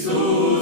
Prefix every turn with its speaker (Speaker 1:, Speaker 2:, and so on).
Speaker 1: Jesus.